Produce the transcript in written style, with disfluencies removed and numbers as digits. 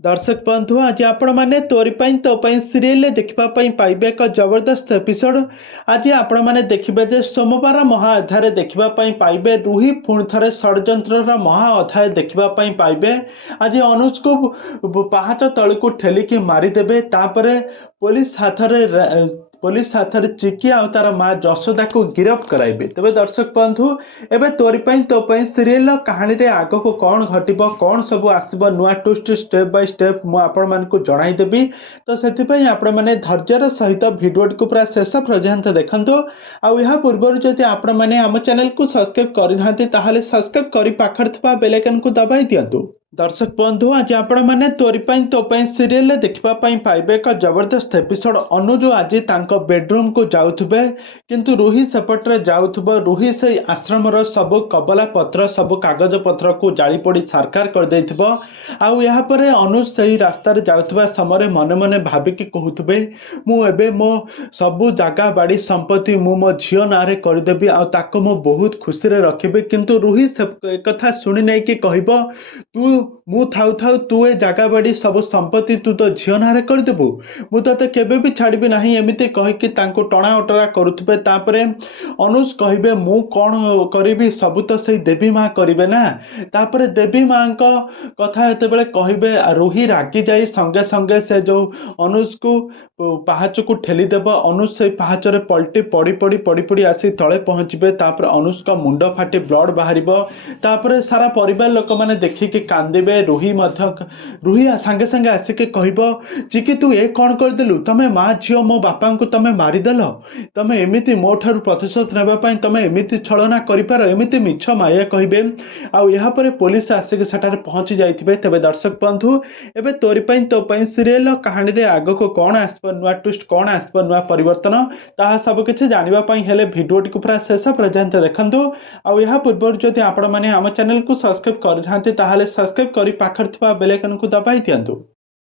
दर्शक बंधु आज आपण मैंने तोरी तो सीरियल देखा पाइबे एक जबरदस्त एपिसोड। आज आपण मैंने देखिए जे सोमवार महाअध्याय देखा पाइबे रूही पुणी थे षड्यंत्र महाअध्याय देखा पाइबे। आज अनुज को पाहाच तल को ठेलिकी मारिदेवे तापर पुलिस हाथ में चिकी आ तार माँ जशोदा को गिरफ कराइबे। तेज दर्शक बंधु एवं तोरी तो सीरियल कहानी रे आग को कौन घटब कौन सब आसब नुआ ट्विस्ट स्टेप बाय स्टेप मुझे जनईदेवी। तो से आपण मैंने धैर्यर सहित भिडियो को पूरा शेष पर्यंत देखते। आ पूर्व जदि आपण मैंने आम चैनल को सब्सक्राइब करना सब्सक्राइब कर पाखर बेल आइकन को दबाई दिंतु। दर्शक बंधु आज आपण मैंने तोरी तो सीरियल देखा पाइबे एक जबरदस्त एपिसोड। अनुज आज बेडरूम को जाऊे किंतु रूही सेपटे जाऊब रूही से आश्रम सब कबला पत्र सब कागज पत्र को जाली पोड़ी सारकार कर आपर अनुज से रास्ता जाऊा समय मन मन भाविकी कहते मुझे मो सबू जगह बाड़ी संपत्ति मो झील ना करदेवी आको मु बहुत खुशी रखी। किंतु रूही एक शुणी नहीं कि कह तू मु थाउ थाउ तू ए जगह बाड़ी सब संपत्ति तू तो झील ना करदेबू मु ते केबे भी छाड़बी नहीं एमती कहीकि टणा ओटरा करुवे। तापर अनुज कहे मु कौन करी सब तो से देवी माँ करें ना। तापर देवी माँ कथा ये कहे रूही रागी जाई संगे संगे से जो अनुज को पाहाच को ठेलीदेव अनुज से पाहाच पलटी पड़ी पड़ी पड़ी पड़ी आसी तले पहुँचे। तापर अनुज का मुंड फाटी ब्लड बाहर तापर सारा परिवार लोक मैंने देखिकी कांदे। रूही रूही सांगे सांगे आसिक कह चिकी तू ए कौन करदेलु तमें माँ झील मो बापा को तमें मारिदेल तमें एमती मो ठार प्रतिशोध नापी तमें एमती छलना कर एमती मिछ माया कहे। आपर पुलिस आसिक सेठारे पहुँची जाइए। तेज दर्शक बंधु एवं तोरी तो सीरियल कहानी रे आग को कौन आसब नुआ ट्विस्ट कौन आसब नुआ परिवर्तन ताहा सबकिछि जानिबापई हेले भिडियोटी को पूरा शेष पर्यंत देखंतु। आ पूर्व जदि आपण माने आम चैनल को सब्सक्राइब करना सब्सक्राइब कर पाखर बेल आइकन को दबाई दिंतु।